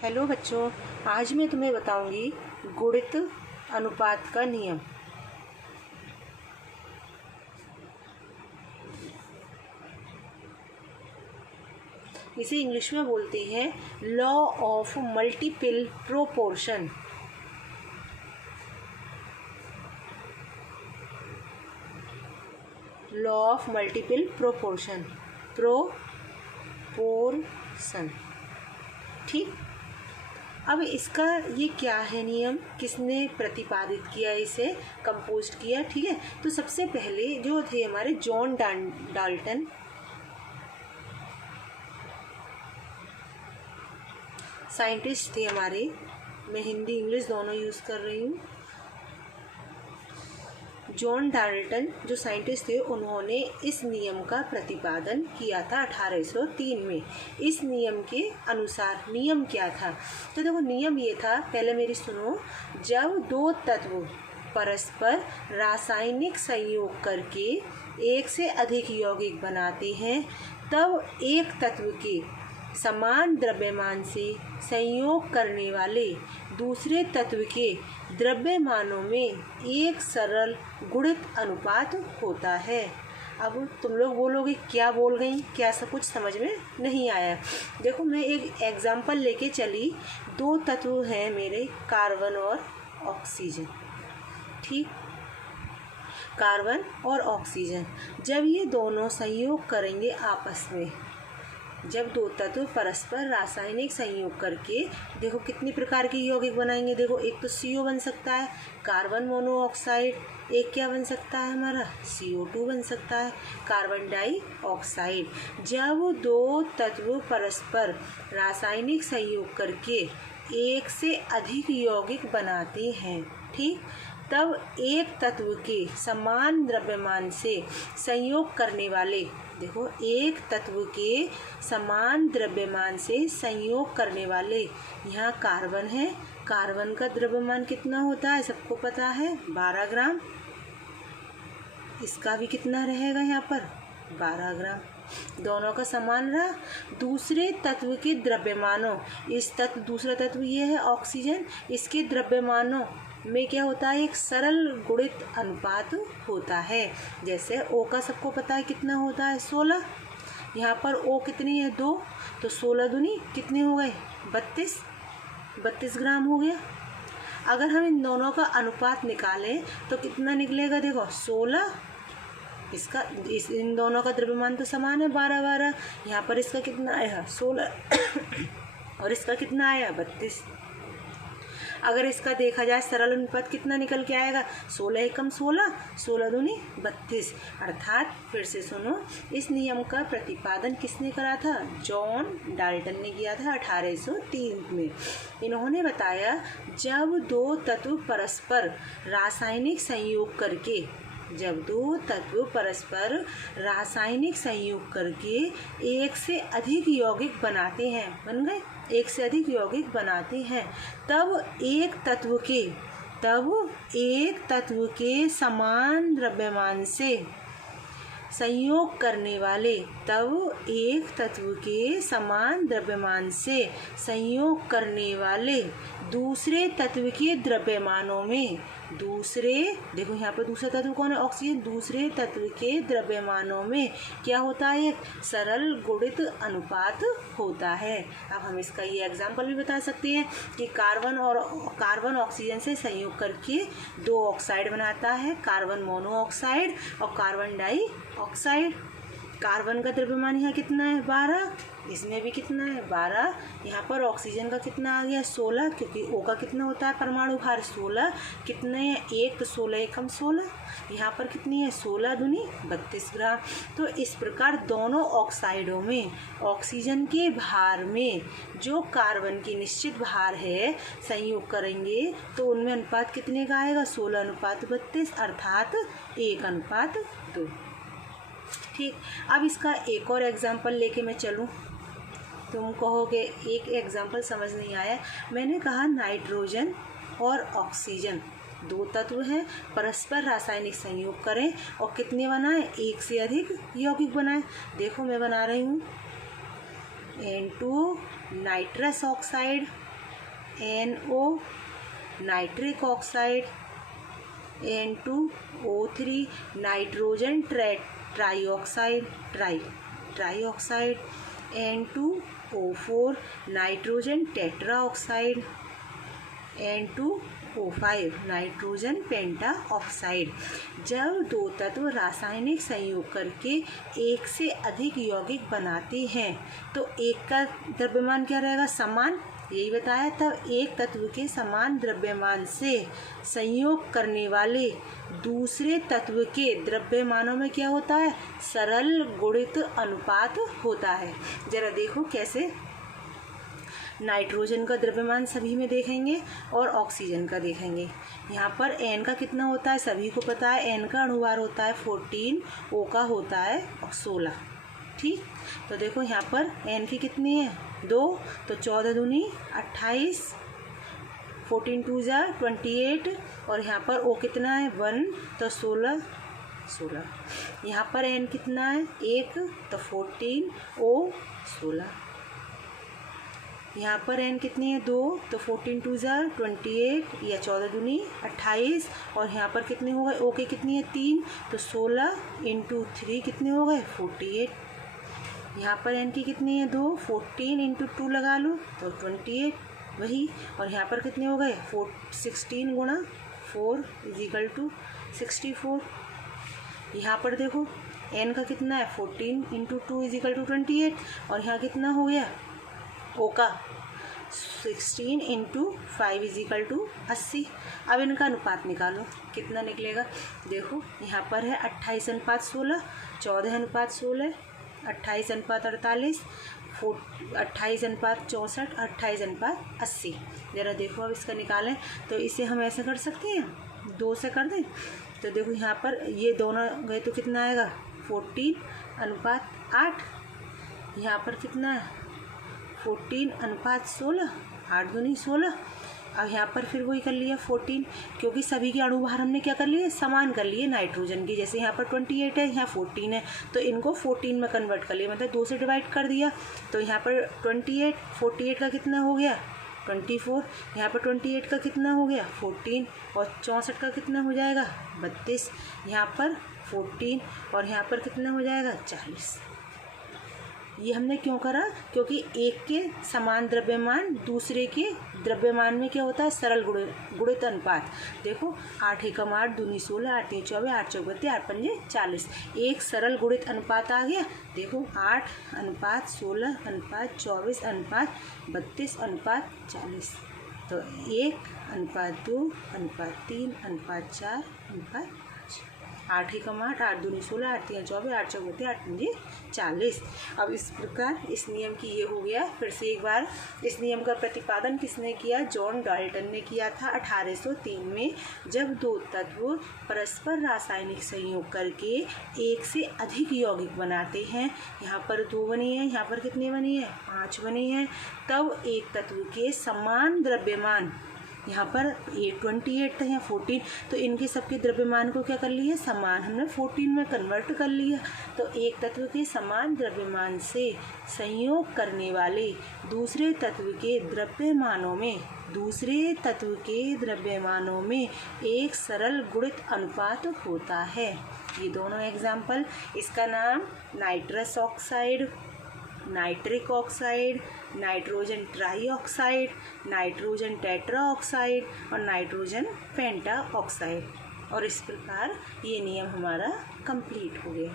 Hello बच्चों, आज मैं तुम्हें बताऊंगी गुणित अनुपात का नियम। इसे इंग्लिश में बोलते हैं law of multiple proportion. Law of multiple proportion, proportion. ठीक, अब इसका ये क्या है नियम, किसने प्रतिपादित किया, इसे कंपोज किया। ठीक है, तो सबसे पहले जो थे हमारे जॉन डाल्टन, साइंटिस्ट थे हमारे। मैं हिंदी इंग्लिश दोनों यूज़ कर रही हूँ। जॉन डाल्टन जो साइंटिस्ट थे, उन्होंने इस नियम का प्रतिपादन किया था 1803 में। इस नियम के अनुसार नियम क्या था, तो देखो नियम ये था, पहले मेरी सुनो। जब दो तत्व परस्पर रासायनिक संयोग करके एक से अधिक यौगिक बनाते हैं, तब एक तत्व के समान द्रव्यमान से संयोग करने वाले दूसरे तत्व के द्रव्यमानों में एक सरल गुणित अनुपात होता है। अब तुम लोग बोलोगे क्या बोल गई, क्या सब कुछ समझ में नहीं आया। देखो मैं एक एग्जाम्पल लेके चली। दो तत्व हैं मेरे, कार्बन और ऑक्सीजन। ठीक, कार्बन और ऑक्सीजन जब ये दोनों संयोग करेंगे आपस में, जब दो तत्व परस्पर रासायनिक संयोग करके, देखो कितनी प्रकार के यौगिक बनाएंगे। देखो एक तो CO बन सकता है, कार्बन मोनोऑक्साइड। एक क्या बन सकता है हमारा, CO2 बन सकता है, कार्बन डाइऑक्साइड। जब दो तत्व परस्पर रासायनिक संयोग करके एक से अधिक यौगिक बनाते हैं, ठीक, तब एक तत्व के समान द्रव्यमान से संयोग करने वाले, देखो एक तत्व के समान द्रव्यमान से संयोग करने वाले, यहाँ कार्बन है। कार्बन का द्रव्यमान कितना होता है सबको पता है, 12 ग्राम। इसका भी कितना रहेगा यहाँ पर, 12 ग्राम। दोनों का समान रहा। दूसरे तत्व के द्रव्यमानों, इस तत्व, दूसरा तत्व ये है ऑक्सीजन, इसके द्रव्यमानों में क्या होता है, एक सरल गुणित अनुपात होता है। जैसे O का सबको पता है कितना होता है, 16। यहाँ पर O कितनी है, 2, तो 16 दूनी कितने हो गए, 32 ग्राम हो गया। अगर हम इन दोनों का अनुपात निकालें तो कितना निकलेगा, देखो 16, इसका इन दोनों का द्रव्यमान तो समान है, 12। यहाँ पर इसका कितना आया, 16 और इसका कितना आया, 32। अगर इसका देखा जाए सरल अनुपात कितना निकल के आएगा, 16 एकम 16, 16 दूनी 32। अर्थात फिर से सुनो, इस नियम का प्रतिपादन किसने करा था, जॉन डाल्टन ने किया था 1803 में। इन्होंने बताया जब दो तत्व परस्पर रासायनिक संयोग करके, जब दो तत्व परस्पर रासायनिक संयोग करके एक से अधिक यौगिक बनाते हैं, बन गए, एक से अधिक यौगिक बनाते हैं, तब एक तत्व के समान द्रव्यमान से संयोग करने वाले, तब एक तत्व के समान द्रव्यमान से संयोग करने वाले दूसरे तत्व के द्रव्यमानों में, दूसरे, देखो यहाँ पर दूसरा तत्व कौन है, ऑक्सीजन, दूसरे तत्व के द्रव्यमानों में क्या होता है, एक सरल गुणित अनुपात होता है। अब हम इसका ये एग्जाम्पल भी बता सकते हैं कि कार्बन ऑक्सीजन से संयोग करके 2 ऑक्साइड बनाता है, कार्बन मोनोऑक्साइड और कार्बन डाइऑक्साइड। कार्बन का द्रव्यमान यहाँ कितना है, 12, इसमें भी कितना है, 12। यहाँ पर ऑक्सीजन का कितना आ गया, 16, क्योंकि O का कितना होता है परमाणु भार, 16। कितने हैं, 1, तो 16 एकम 16। यहाँ पर कितनी है, 16 दूनी 32 ग्राम। तो इस प्रकार दोनों ऑक्साइडों में ऑक्सीजन के भार में जो कार्बन की निश्चित भार है, संयोग करेंगे तो उनमें अनुपात कितने का आएगा, 16:32, अर्थात 1:2। ठीक, अब इसका एक और एग्जाम्पल लेके मैं चलूँ। तुम कहोगे एक एग्जाम्पल समझ नहीं आया। मैंने कहा नाइट्रोजन और ऑक्सीजन दो तत्व हैं, परस्पर रासायनिक संयोग करें और कितने बनाएं, एक से अधिक यौगिक बनाएं। देखो मैं बना रही हूँ N2 nitrous oxide NO nitric oxide, N2O3 nitrogen trioxide, trioxide, N2O4 nitrogen tetra oxide, N2O5 nitrogen पेंटा ऑक्साइड। जब दो तत्व रासायनिक संयोग करके एक से अधिक यौगिक बनाते हैं तो एक का द्रव्यमान क्या रहेगा, समान, यही बताया। तब एक तत्व के समान द्रव्यमान से संयोग करने वाले दूसरे तत्व के द्रव्यमानों में क्या होता है, सरल गुणित अनुपात होता है। जरा देखो कैसे। नाइट्रोजन का द्रव्यमान सभी में देखेंगे और ऑक्सीजन का देखेंगे। यहाँ पर N का कितना होता है सभी को पता है, N का अणुभार होता है 14, O का होता है 16। ठीक, तो देखो यहाँ पर N की कितनी है 2, तो 14 दूनी 28, 14 2 जा 28, और यहाँ पर O कितना है 1, तो 16। यहाँ पर N कितना है 1, तो 14, O 16। यहाँ पर N कितनी है 2, तो 14 2 जा 28 या 14 दूनी 28, और यहाँ पर कितने हो गए, O के कितनी है 3, तो 16 इंटू 3 कितने हो गए 48। यहाँ पर N की कितनी है 2, 14 इंटू 2 लगा लो तो 28 वही, और यहाँ पर कितने हो गए 16 गुणा 4 इजिकल टू 64। यहाँ पर देखो N का कितना है 14 इंटू 2 इजिकल टू 28, और यहाँ कितना हो गया O का 16 इंटू 5 इजिकल टू 80। अब इनका अनुपात निकालो, कितना निकलेगा, देखो यहाँ पर है 28 अनुपात 16, 14 अनुपात 16, 28 अनुपात 48, 28 अनुपात 64, 28 अनुपात 80। ज़रा देखो अब इसका निकालें तो इसे हम ऐसे कर सकते हैं, 2 से कर दें। तो देखो यहाँ पर ये दोनों गए तो कितना आएगा 14 अनुपात 8, यहाँ पर कितना है 14 अनुपात 16, 8 दूनी 16। अब यहाँ पर फिर वही कर लिया 14, क्योंकि सभी के अणुभार हमने क्या कर लिए, समान कर लिए नाइट्रोजन की। जैसे यहाँ पर 28 है, यहाँ 14 है, तो इनको 14 में कन्वर्ट कर लिया, मतलब 2 से डिवाइड कर दिया। तो यहाँ पर 28, 48 का कितना हो गया 24, यहाँ पर 28 का कितना हो गया 14, और 64 का कितना हो जाएगा 32, यहाँ पर 14, और यहाँ पर कितना हो जाएगा 40। ये हमने क्यों करा, क्योंकि एक के समान द्रव्यमान दूसरे के द्रव्यमान में क्या होता है, सरल गुणित अनुपात। देखो 8 एकम 8 दूनी 16, 8 तीन 24, 8 चौक 32, 8 पंजे 40, एक सरल गुणित अनुपात आ गया। देखो 8 अनुपात 16 अनुपात 24 अनुपात 32 अनुपात 40, तो 1 अनुपात 2 अनुपात 3 अनुपात 4 अनुपात 8 एकम 8, 8 दूनी 16, 8 तीन 24, 8 चौक 32, 8 पंजे 40। अब इस प्रकार इस नियम की ये हो गया। फिर से एक बार, इस नियम का प्रतिपादन किसने किया, जॉन डाल्टन ने किया था 1803 में, जब दो तत्व परस्पर रासायनिक संयोग करके एक से अधिक यौगिक बनाते हैं। यहाँ पर 2 बनी है, यहाँ पर कितनी बनी है 5 बनी है। तब एक तत्व के समान द्रव्यमान, यहाँ पर 28 था, यहाँ 14, तो इनके सबके द्रव्यमान को क्या कर लिया, समान, हमने 14 में कन्वर्ट कर लिया। तो एक तत्व के समान द्रव्यमान से संयोग करने वाले दूसरे तत्व के द्रव्यमानों में एक सरल गुणित अनुपात होता है। ये दोनों एग्जाम्पल, इसका नाम nitrous oxide, nitric oxide, nitrogen trioxide, nitrogen tetra oxide और नाइट्रोजन पेंटा ऑक्साइड। और इस प्रकार ये नियम हमारा कंप्लीट हो गया।